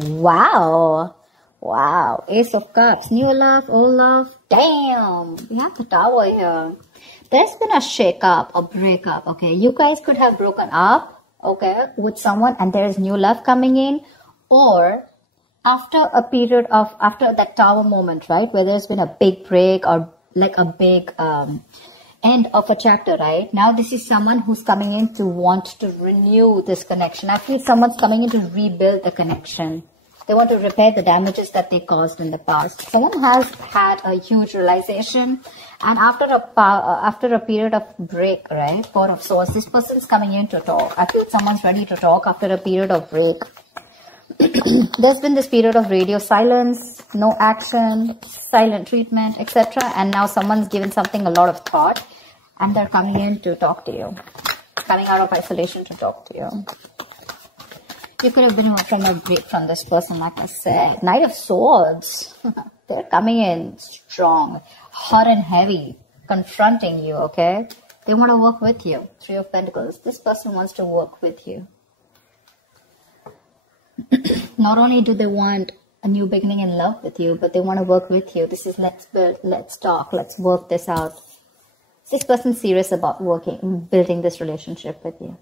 Wow. Wow. Ace of Cups. New love, old love. Damn. We have the Tower here. There's been a shake-up, a breakup, okay? You guys could have broken up, okay, with someone and there is new love coming in. Or after a period of, after that Tower moment, right, where there's been a big break or like a big end of a chapter, right? Now this is someone who's coming in to want to renew this connection. I feel someone's coming in to rebuild the connection. They want to repair the damages that they caused in the past. Someone has had a huge realization, and after a period of break, right, Four of Swords, this person's coming in to talk. I feel someone's ready to talk after a period of break. There's been this period of radio silence, no action, silent treatment, etc. And now someone's given something a lot of thought, and they're coming in to talk to you, coming out of isolation to talk to you. You could have been from a break from this person, like I said. Knight of Swords. They're coming in strong, hot and heavy, confronting you, okay? They want to work with you. Three of Pentacles. This person wants to work with you. Not only do they want a new beginning in love with you, but they want to work with you. This is let's build, let's talk, let's work this out. This person's serious about building this relationship with you.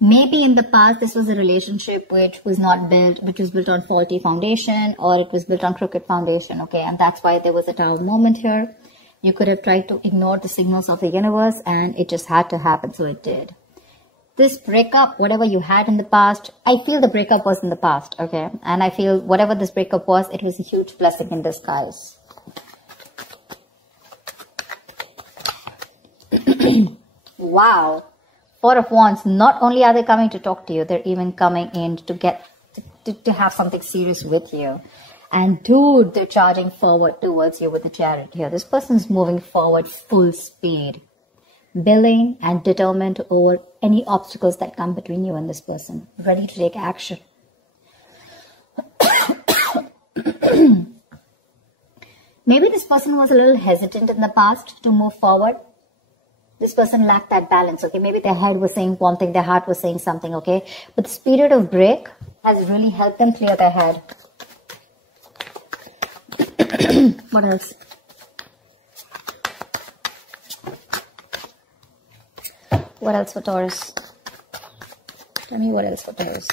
Maybe in the past, this was a relationship which was not built, which was built on faulty foundation, or it was built on crooked foundation, okay? And that's why there was a Tower moment here. You could have tried to ignore the signals of the universe, and it just had to happen, so it did. This breakup, whatever you had in the past, I feel the breakup was in the past, okay? And I feel whatever this breakup was, it was a huge blessing in disguise. Wow. Four of Wands, not only are they coming to talk to you, they're even coming in to have something serious with you. And dude, they're charging forward towards you with the Chariot here. This person's moving forward full speed, willing and determined over any obstacles that come between you and this person, ready to take action. Maybe this person was a little hesitant in the past to move forward. This person lacked that balance, okay? Maybe their head was saying one thing, their heart was saying something, okay? But this period of break has really helped them clear their head. What else? What else for Taurus? Tell me what else for Taurus.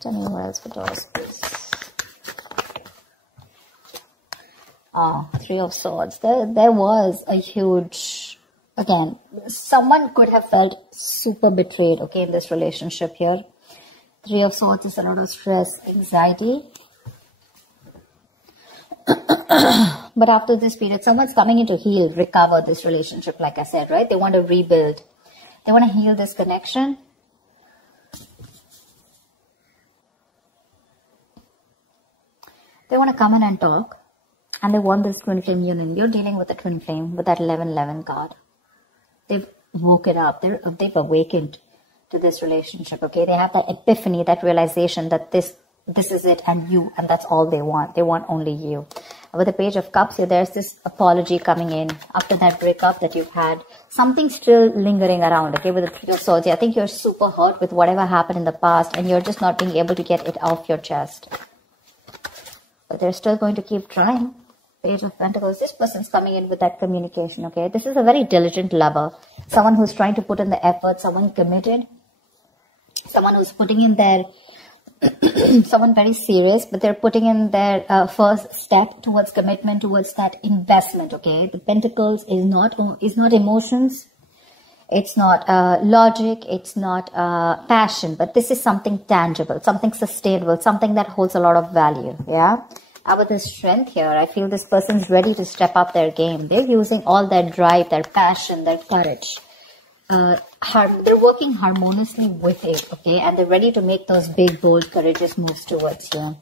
Tell me what else for Taurus, please. Three of Swords. There was a huge, again, someone could have felt super betrayed, okay, in this relationship here. Three of Swords is a lot of stress, anxiety. But after this period, someone's coming in to heal, recover this relationship, like I said, right? They want to rebuild. They want to heal this connection. They want to come in and talk. And they want this twin flame union. You're dealing with a twin flame with that 11-11 card. They've woken up. They've awakened to this relationship, okay? They have that epiphany, that realization that this is it and you, and that's all they want. They want only you. With the Page of Cups here, there's this apology coming in after that breakup that you've had. Something still lingering around, okay? With the Three of Swords, I think you're super hurt with whatever happened in the past and you're just not being able to get it off your chest. But they're still going to keep trying. Page of Pentacles, this person's coming in with that communication, okay? This is a very diligent lover. Someone who's trying to put in the effort, someone committed. Someone who's putting in their, someone very serious, but they're putting in their first step towards commitment, towards that investment, okay? The Pentacles is not emotions. It's not logic. It's not passion, but this is something tangible, something sustainable, something that holds a lot of value, yeah? With this strength here, I feel this person's ready to step up their game. They're using all their drive, their passion, their courage. They're working harmoniously with it, okay? And they're ready to make those big, bold, courageous moves towards you.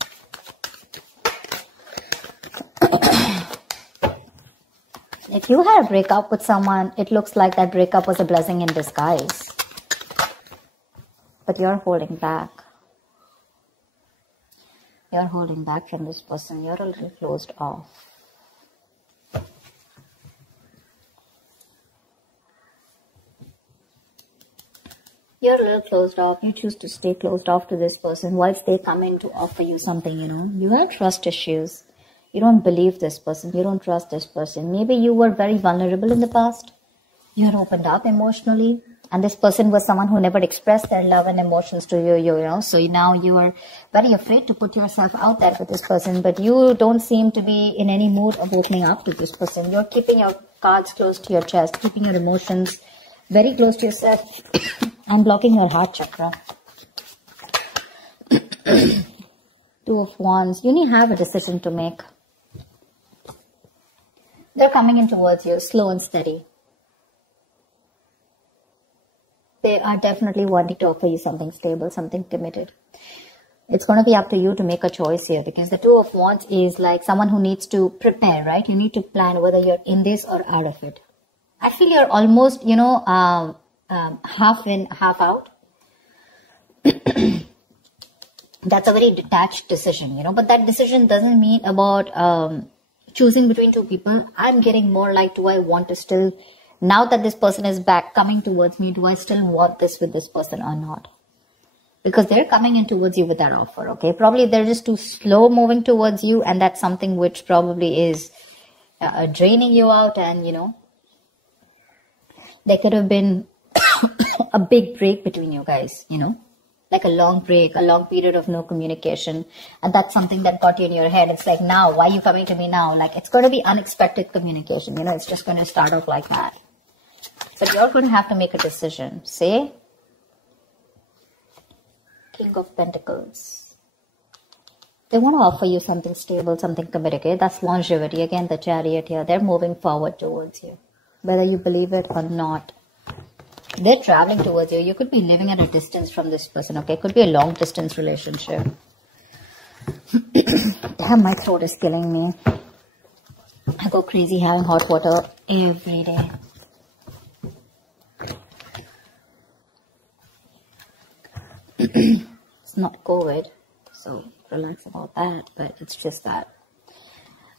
If you had a breakup with someone, it looks like that breakup was a blessing in disguise. But you're holding back. You're holding back from this person. You're a little closed off. You're a little closed off. You choose to stay closed off to this person whilst they come in to offer you something, you know. You have trust issues. You don't believe this person. You don't trust this person. Maybe you were very vulnerable in the past. You're opened up emotionally. And this person was someone who never expressed their love and emotions to you, you know. So now you are very afraid to put yourself out there with this person. But you don't seem to be in any mood of opening up to this person. You're keeping your cards close to your chest, keeping your emotions very close to yourself and blocking your heart chakra. Two of Wands. You need to have a decision to make. They're coming in towards you, slow and steady. They are definitely wanting to offer you something stable, something committed. It's going to be up to you to make a choice here, because the Two of Wands is like someone who needs to prepare, right? You need to plan whether you're in this or out of it. I feel you're almost, you know, half in, half out. That's a very detached decision, you know, but that decision doesn't mean about choosing between two people. I'm getting more like, do I want to still, now that this person is back coming towards me, do I still want this with this person or not? Because they're coming in towards you with that offer, okay? Probably they're just too slow moving towards you, and that's something which probably is draining you out. And, you know, there could have been a big break between you guys, you know, like a long break, a long period of no communication. And that's something that got you in your head. It's like, now, why are you coming to me now? Like, it's going to be unexpected communication, you know, it's just going to start off like that. But you're going to have to make a decision. Say, King of Pentacles. They want to offer you something stable, something committed. Okay? That's longevity. Again, the Chariot here. They're moving forward towards you, whether you believe it or not. They're traveling towards you. You could be living at a distance from this person. Okay, it could be a long distance relationship. Damn, my throat is killing me. I go crazy having hot water every day. It's not COVID, so relax about that, but it's just that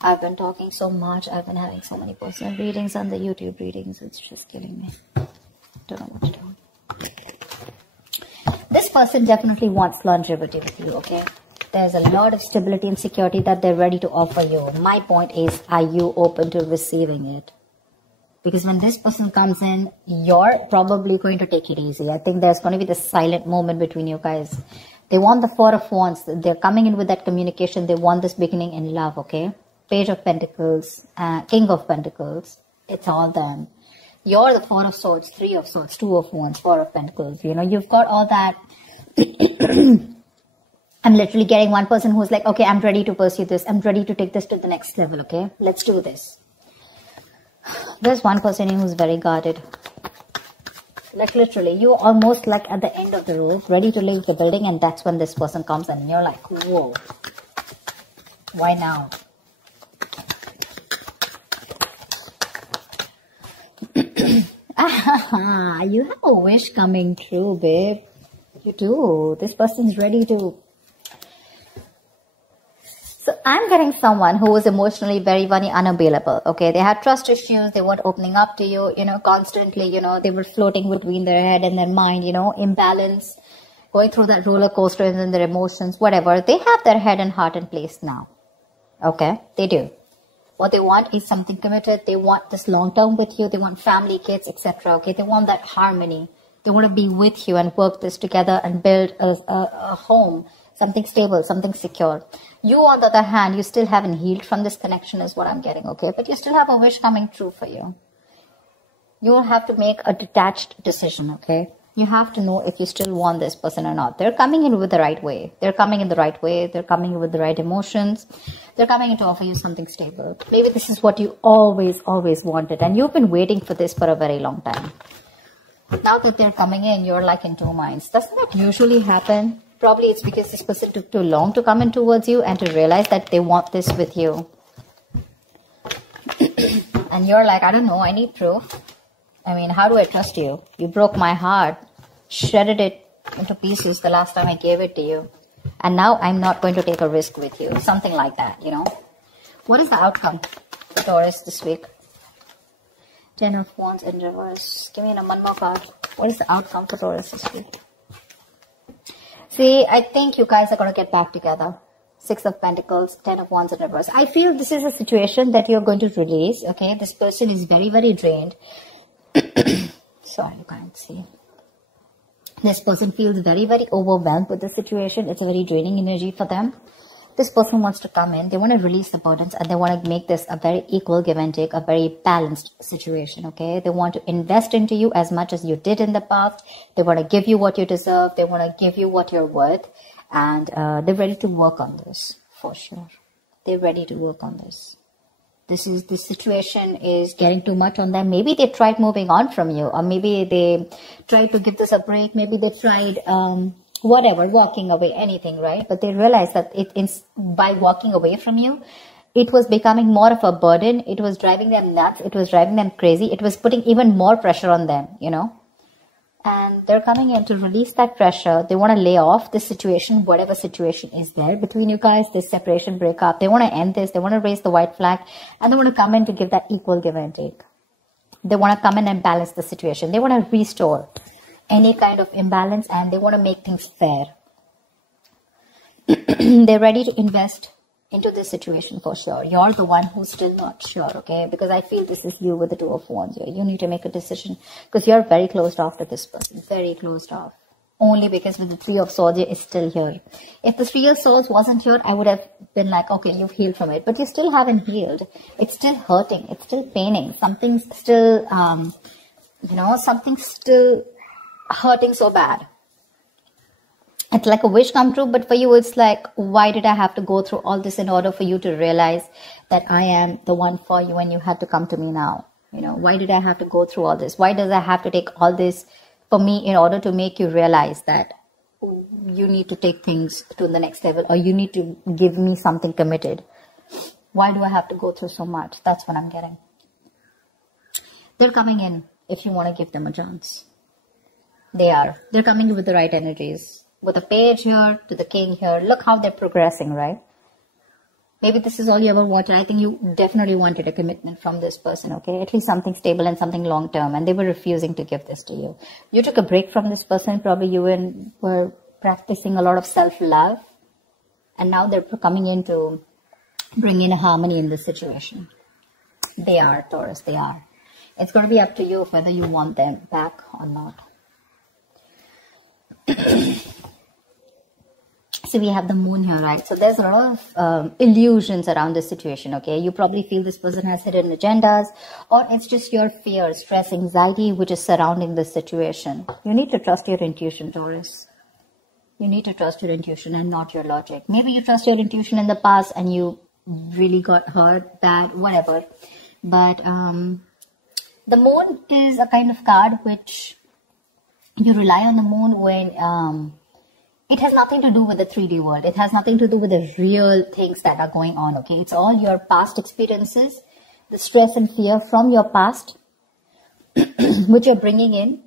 I've been talking so much. I've been having so many personal readings and the YouTube readings. It's just killing me. Don't know what to do. This person definitely wants longevity with you, okay? There's a lot of stability and security that they're ready to offer you. My point is, are you open to receiving it? Because when this person comes in, you're probably going to take it easy. I think there's going to be this silent moment between you guys. They want the Four of Wands. They're coming in with that communication. They want this beginning in love, okay? Page of Pentacles, King of Pentacles. It's all them. You're the Four of Swords, Three of Swords, Two of Wands, Four of Pentacles. You know, you've got all that. I'm literally getting one person who's like, okay, I'm ready to pursue this. I'm ready to take this to the next level, okay? Let's do this. There's one person who's very guarded. Like literally, you're almost like at the end of the road, ready to leave the building, and that's when this person comes in and you're like, whoa, why now? You have a wish coming true, babe. You do. This person's ready to. So I'm getting someone who is emotionally very unavailable, okay? They had trust issues. They weren't opening up to you, you know, constantly, you know. They were floating between their head and their mind, you know, imbalance, going through that roller coaster in their emotions, whatever. They have their head and heart in place now, okay? They do. What they want is something committed. They want this long term with you. They want family, kids, etc., okay? They want that harmony. They want to be with you and work this together and build a home, something stable, something secure. You, on the other hand, you still haven't healed from this connection is what I'm getting, okay? But you still have a wish coming true for you. You will have to make a detached decision, okay? You have to know if you still want this person or not. They're coming in with the right way. They're coming in the right way. They're coming in with the right emotions. They're coming in to offer you something stable. Maybe this is what you always wanted, and you've been waiting for this for a very long time. Now that they're coming in, you're like in two minds. Doesn't that usually happen? Probably it's because this person took too long to come in towards you and to realize that they want this with you. And you're like, I don't know, I need proof. I mean, how do I trust you? You broke my heart, shredded it into pieces the last time I gave it to you. And now I'm not going to take a risk with you. Something like that, you know. What is the outcome for Taurus this week? 10 of Wands in reverse. Give me one more card. What is the outcome for Taurus this week? See, I think you guys are going to get back together. 6 of Pentacles, 10 of Wands in reverse. I feel this is a situation that you're going to release, okay? This person is very, very drained. Sorry, you can't see. This person feels very, very overwhelmed with the situation. It's a very draining energy for them. This person wants to come in. They want to release the burdens and they want to make this a very equal give and take, a very balanced situation, okay? They want to invest into you as much as you did in the past. They want to give you what you deserve. They want to give you what you're worth. And they're ready to work on this, for sure. They're ready to work on this. This situation is getting too much on them. Maybe they tried moving on from you, or maybe they tried to give this a break. Maybe they tried... whatever, walking away, anything, right? But they realized that by walking away from you, it was becoming more of a burden. It was driving them nuts. It was driving them crazy. It was putting even more pressure on them, you know? And they're coming in to release that pressure. They want to lay off this situation, whatever situation is there between you guys, this separation, breakup. They want to end this. They want to raise the white flag. And they want to come in to give that equal give and take. They want to come in and balance the situation. They want to restore any kind of imbalance, and they want to make things fair. They're ready to invest into this situation for sure. You're the one who's still not sure, okay? Because I feel this is you with the 2 of Wands here. You need to make a decision because you're very closed off to this person. Very closed off. Only because with the 3 of Swords is still here. If the 3 of Swords wasn't here, I would have been like, okay, you've healed from it. But you still haven't healed. It's still hurting. It's still paining. Something's still, something's still hurting so bad. It's like a wish come true, but for you it's like, why did I have to go through all this in order for you to realize that I am the one for you and you had to come to me now? You know, why did I have to go through all this? Why does I have to take all this for me in order to make you realize that you need to take things to the next level, or you need to give me something committed? Why do I have to go through so much? That's what I'm getting. They're coming in if you want to give them a chance. They're coming with the right energies. With the page here to the king here. Look how they're progressing, right? Maybe this is all you ever wanted. I think you definitely wanted a commitment from this person, okay? At least something stable and something long term. And they were refusing to give this to you. You took a break from this person. Probably you were practicing a lot of self-love. And now they're coming in to bring in a harmony in this situation. They are, Taurus, they are. It's going to be up to you whether you want them back or not. So we have the moon here, right? So there's a lot of illusions around this situation, okay? You probably feel this person has hidden agendas, or it's just your fear, stress, anxiety, which is surrounding this situation. You need to trust your intuition, Taurus. You need to trust your intuition and not your logic. Maybe you trust your intuition in the past and you really got hurt, bad, whatever. But the moon is a kind of card which you rely on the moon when it has nothing to do with the 3D world. It has nothing to do with the real things that are going on, okay? It's all your past experiences, the stress and fear from your past, which you're bringing in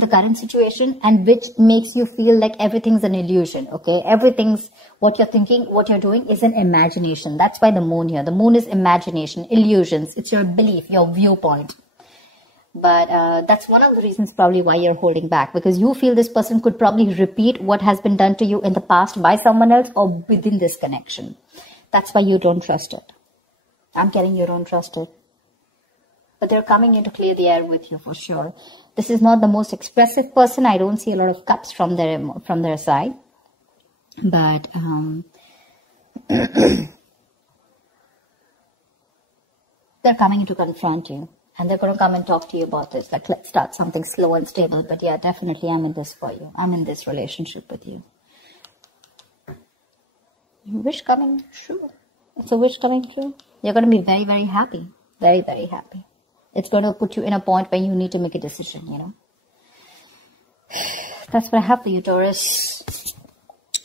the current situation, and which makes you feel like everything's an illusion, okay? Everything's what you're thinking, what you're doing is an imagination. That's why the moon here. The moon is imagination, illusions. It's your belief, your viewpoint. But that's one of the reasons probably why you're holding back, because you feel this person could probably repeat what has been done to you in the past by someone else or within this connection. That's why you don't trust it. I'm getting you don't trust it. But they're coming in to clear the air with you for sure. This is not the most expressive person. I don't see a lot of cups from their side. But they're coming in to confront you. And they're going to come and talk to you about this. Like, let's start something slow and stable. But yeah, definitely I'm in this for you. I'm in this relationship with you. Wish coming true. It's a wish coming true. You're going to be very, very happy. Very, very happy. It's going to put you in a point where you need to make a decision, you know. That's what I have for you, Taurus.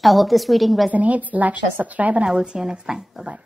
I hope this reading resonates. Like, share, subscribe, and I will see you next time. Bye-bye.